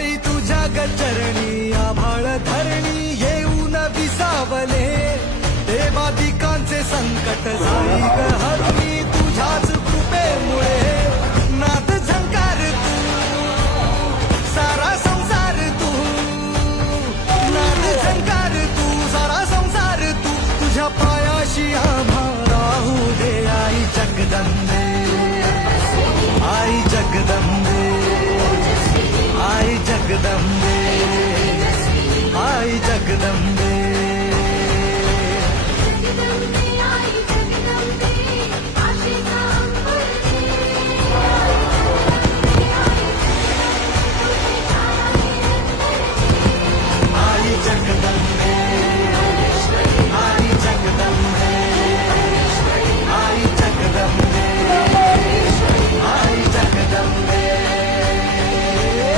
आई तुझ्या गचरणी आभाळ धरणी येऊन विसावले, देवादिकांचे संकट जाई ग हरणी.